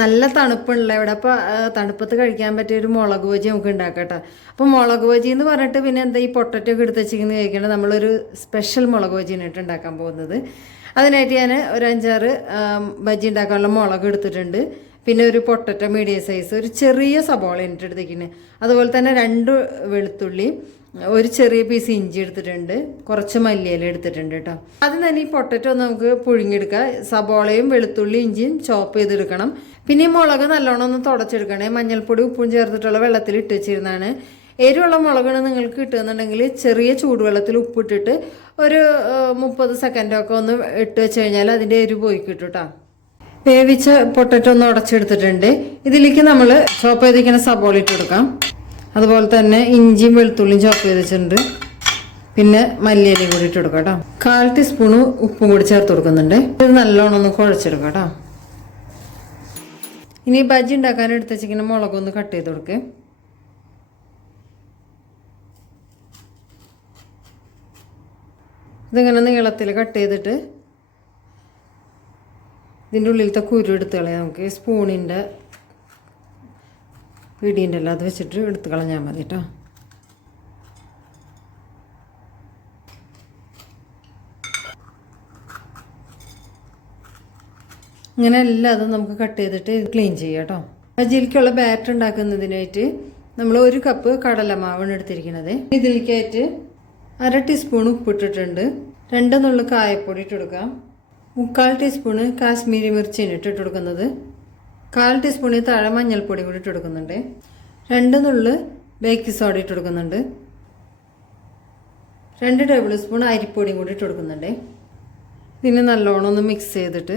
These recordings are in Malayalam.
നല്ല തണുപ്പുള്ള ഇവിടെ. അപ്പോൾ തണുപ്പത്ത് കഴിക്കാൻ പറ്റിയ ഒരു മുളക് ബജി നമുക്ക് ഉണ്ടാക്കാം അപ്പൊ മുളക് ബജി എന്ന് പറഞ്ഞിട്ട് പിന്നെ എന്താ ഈ പൊട്ടറ്റോ ഒക്കെ എടുത്ത് വെച്ചിരിക്കുന്നത് കഴിക്കേണ്ടത് നമ്മളൊരു സ്പെഷ്യൽ മുളക് ബജിനായിട്ട് ഉണ്ടാക്കാൻ പോകുന്നത്. അതിനായിട്ട് ഞാൻ ഒരു അഞ്ചാറ് ബജി ഉണ്ടാക്കാനുള്ള മുളക് എടുത്തിട്ടുണ്ട്. പിന്നെ ഒരു പൊട്ടറ്റോ മീഡിയം സൈസ് ഒരു ചെറിയ സബോള എന്നിട്ട് എടുത്തിരിക്കുന്നത് അതുപോലെ തന്നെ രണ്ട് വെളുത്തുള്ളി ഒരു ചെറിയ പീസ് ഇഞ്ചി എടുത്തിട്ടുണ്ട്. കുറച്ച് മല്ലിയില എടുത്തിട്ടുണ്ട് കേട്ടോ ആദ്യം തന്നെ ഈ പൊട്ടറ്റോ നമുക്ക് പുഴുങ്ങിയെടുക്കുക സബോളയും വെളുത്തുള്ളി ഇഞ്ചിയും ചോപ്പ് ചെയ്തെടുക്കണം. പിന്നെ ഈ മുളക് നല്ലോണം ഒന്ന് തുടച്ചെടുക്കണേ. മഞ്ഞൾപ്പൊടി ഉപ്പും ചേർത്തിട്ടുള്ള വെള്ളത്തിൽ ഇട്ട് വെച്ചിരുന്നതാണ്. എരിവുള്ള മുളകാണ് നിങ്ങൾക്ക് കിട്ടുന്നുണ്ടെങ്കിൽ ചെറിയ ചൂടുവെള്ളത്തിൽ ഉപ്പിട്ടിട്ട് ഒരു മുപ്പത് സെക്കൻഡൊക്കെ ഒന്ന് ഇട്ട് വെച്ച് കഴിഞ്ഞാൽ അതിന്റെ എരിവ് പോയി കേട്ടോ വേവിച്ച പൊട്ടറ്റോ ഒന്ന് ഉടച്ചെടുത്തിട്ടുണ്ട്. ഇതിലേക്ക് നമ്മൾ ചോപ്പ് ചെയ്തിരിക്കുന്ന സബോള ഇട്ട് കൊടുക്കാം. അതുപോലെ തന്നെ ഇഞ്ചിയും വെളുത്തുള്ളിയും ചോപ്പ് ചെയ്ത് വെച്ചിട്ടുണ്ട് പിന്നെ മല്ലിയിലയും കൂടി ഇട്ട് കൊടുക്കാം കേട്ടോ. കാൽ ടീസ്പൂണ് ഉപ്പും കൂടി ചേർത്ത് കൊടുക്കുന്നുണ്ട്. ഇത് നല്ലോണം ഒന്ന് കുഴച്ചെടുക്കാം കേട്ടോ. ഇനി ബജ്ജി ഉണ്ടാക്കാൻ എടുത്ത് വെച്ചിരിക്കുന്ന മുളകൊന്ന് കട്ട് ചെയ്ത് കൊടുക്കേ. ഇതിങ്ങനെ നീളത്തിൽ കട്ട് ചെയ്തിട്ട് ഇതിന്റെ ഉള്ളിലത്തെ കുരു എടുത്ത് കളയാം നമുക്ക്. സ്പൂണിന്റെ പിടീന്റെ എല്ലാം അത് വെച്ചിട്ട് എടുത്ത് കളഞ്ഞാൽ മതി കേട്ടോ. ഇങ്ങനെ എല്ലാം അതും നമുക്ക് കട്ട് ചെയ്തിട്ട് ക്ലീൻ ചെയ്യാം കേട്ടോ. ബജിലിക്കുള്ള ബാറ്റർ ഉണ്ടാക്കുന്നതിനായിട്ട് നമ്മൾ ഒരു കപ്പ് കടലമാവാണ് എടുത്തിരിക്കുന്നത്. ഇതിലേക്കായിട്ട് അര ടീസ്പൂൺ ഉപ്പിട്ടിട്ടുണ്ട് രണ്ട് നുള്ളു കായപ്പൊടി ഇട്ട് കൊടുക്കാം. മുക്കാൽ ടീസ്പൂണ് കാശ്മീരി മിർച്ചിന് ഇട്ടിട്ട് കൊടുക്കുന്നത്. കാൽ ടീസ്പൂണിൽ താഴെ മഞ്ഞൾപ്പൊടി കൂടി ഇട്ട് കൊടുക്കുന്നുണ്ട്. രണ്ട് നുള്ളു ബേക്കിംഗ് സോഡ ഇട്ട് കൊടുക്കുന്നുണ്ട്. രണ്ട് ടേബിൾ സ്പൂൺ അരിപ്പൊടിയും കൂടി ഇട്ട് കൊടുക്കുന്നുണ്ട്. പിന്നെ നല്ലോണം ഒന്ന് മിക്സ് ചെയ്തിട്ട്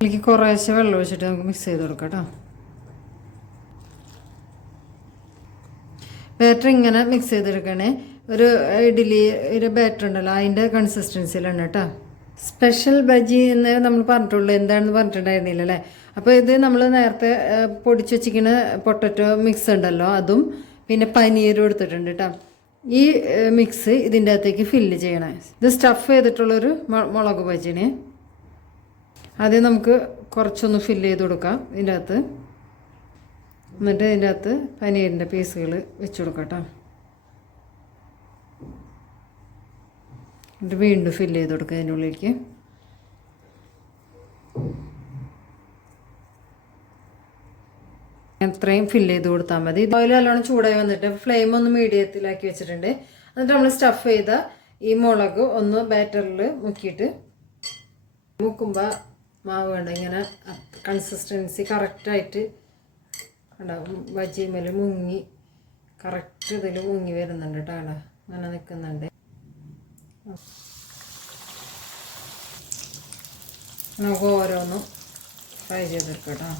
എനിക്ക് കുറേശ്ശെ വെള്ളം ഒഴിച്ചിട്ട് നമുക്ക് മിക്സ് ചെയ്ത് കൊടുക്കാം കേട്ടോ. ബാറ്റർ ഇങ്ങനെ മിക്സ് ചെയ്തെടുക്കണേ. ഒരു ഇഡ്ഡലി ഒരു ബാറ്റർ ഉണ്ടല്ലോ അതിന്റെ കൺസിസ്റ്റൻസിയിലാണ് കേട്ടോ. സ്പെഷ്യൽ ബജി എന്ന് നമ്മൾ പറഞ്ഞിട്ടുള്ളൂ. എന്താണെന്ന് പറഞ്ഞിട്ടുണ്ടായിരുന്നില്ല അല്ലേ? അപ്പോൾ ഇത് നമ്മൾ നേരത്തെ പൊടിച്ച് വെച്ചിരിക്കുന്ന പൊട്ടറ്റോ മിക്സ് ഉണ്ടല്ലോ അതും പിന്നെ പനീരും എടുത്തിട്ടുണ്ട് കേട്ടോ. ഈ മിക്സ് ഇതിന്റെ അകത്തേക്ക് ഫില്ല് ചെയ്യണേ. ഇത് സ്റ്റഫ് ചെയ്തിട്ടുള്ളൊരു മുളക് ബജിന് ആദ്യം നമുക്ക് കുറച്ചൊന്ന് ഫില്ല് ചെയ്ത് കൊടുക്കാം ഇതിന്റെ അകത്ത്. എന്നിട്ട് ഇതിന്റെ അകത്ത് പനീരിന്റെ പീസുകൾ വെച്ച് കൊടുക്കാം കേട്ടോ. എന്നിട്ട് വീണ്ടും ഫില്ല് ചെയ്ത് കൊടുക്കുക അതിന്റെ ഉള്ളിലേക്ക്. അത്രയും ഫില്ല് ചെയ്ത് കൊടുത്താൽ മതി. ഓയിൽ നല്ലോണം ചൂടായി വന്നിട്ട് ഫ്ലെയിം ഒന്ന് മീഡിയത്തിലാക്കി വെച്ചിട്ടുണ്ട്. എന്നിട്ട് നമ്മൾ സ്റ്റഫ് ചെയ്ത ഈ മുളക് ഒന്ന് ബാറ്ററിൽ മുക്കിയിട്ട് മുക്കുമ്പോൾ മാവ് വേണ്ട ഇങ്ങനെ കൺസിസ്റ്റൻസി കറക്റ്റായിട്ട് ഉണ്ടാവും ബജിമേൽ മുങ്ങി കറക്റ്റ് ഇതിൽ മുങ്ങി വരുന്നുണ്ട് കേട്ടോ അങ്ങനെ നിൽക്കുന്നുണ്ട് നമുക്ക് ഓരോന്നും ഫ്രൈ ചെയ്തെടുക്കാം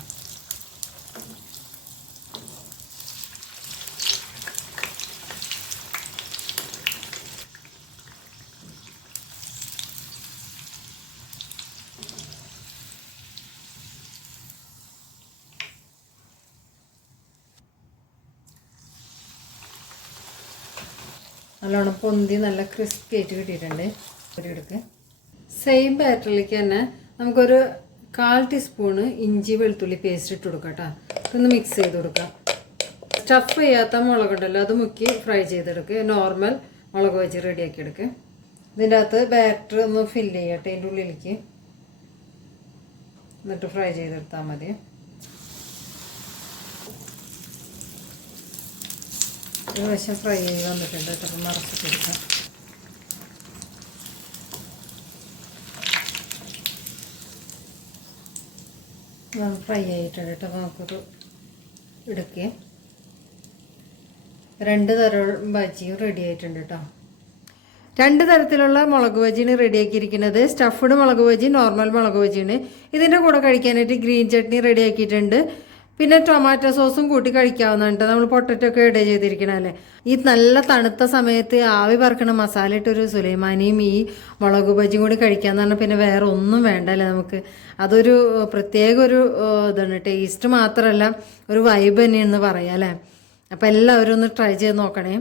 നല്ലോണം പൊന്തി നല്ല ക്രിസ്പി ആയിട്ട് കിട്ടിയിട്ടുണ്ട് ഒരു എടുക്ക് സെയിം ബാറ്ററിലേക്ക് തന്നെ നമുക്കൊരു കാൽ ടീസ്പൂണ് ഇഞ്ചി വെളുത്തുള്ളി പേസ്റ്റ് ഇട്ട് കൊടുക്കാം കേട്ടോ. ഇതൊന്ന് മിക്സ് ചെയ്ത് കൊടുക്കാം. സ്റ്റഫ് ചെയ്യാത്ത മുളകുണ്ടല്ലോ അത് മുക്കി ഫ്രൈ ചെയ്തെടുക്കുക നോർമൽ മുളക് വെച്ച് റെഡിയാക്കി എടുക്കുക ഇതിന്റെ അകത്ത് ബാറ്റർ ഒന്ന് ഫില്ല് ചെയ്യട്ടെ അതിന്റെ ഉള്ളിലേക്ക്. എന്നിട്ട് ഫ്രൈ ചെയ്തെടുത്താൽ മതി. ഒരു വശം ഫ്രൈ ചെയ്ത് വന്നിട്ടുണ്ട്. കേട്ടോ അപ്പം മറച്ചിട്ടെടുക്കാം ഫ്രൈ ആയിട്ടുണ്ട് കേട്ടോ. അപ്പോൾ നമുക്കൊരു എടുക്കുകയും രണ്ട് തരം ബജിയും റെഡി ആയിട്ടുണ്ട് കേട്ടോ. രണ്ട് തരത്തിലുള്ള മുളക് ബജിയാണ് റെഡിയാക്കിയിരിക്കുന്നത് സ്റ്റഫ്ഡ് മുളക് ബജി നോർമൽ മുളക് ബജിയാണ്. ഇതിന്റെ കൂടെ കഴിക്കാനായിട്ട് ഗ്രീൻ ചട്നി റെഡിയാക്കിയിട്ടുണ്ട് പിന്നെ ടൊമാറ്റോ സോസും കൂട്ടി കഴിക്കാവുന്നുണ്ട് നമ്മൾ പൊട്ടറ്റോ ഒക്കെ ഇട ചെയ്തിരിക്കണല്ലേ ഈ നല്ല തണുത്ത സമയത്ത് ആവി പറക്കണ മസാല ഇട്ടൊരു സുലൈമാനിയും ഈ മുളക് ബജിയും കൂടി കഴിക്കാന്ന് പറഞ്ഞാൽ പിന്നെ വേറെ ഒന്നും വേണ്ടല്ലേ നമുക്ക്? അതൊരു പ്രത്യേക ഒരു ഇതാണ്. ടേസ്റ്റ് മാത്രമല്ല ഒരു വൈബ് തന്നെയെന്ന് പറയാം അല്ലേ? അപ്പോൾ എല്ലാവരും ഒന്ന് ട്രൈ ചെയ്ത് നോക്കണേ.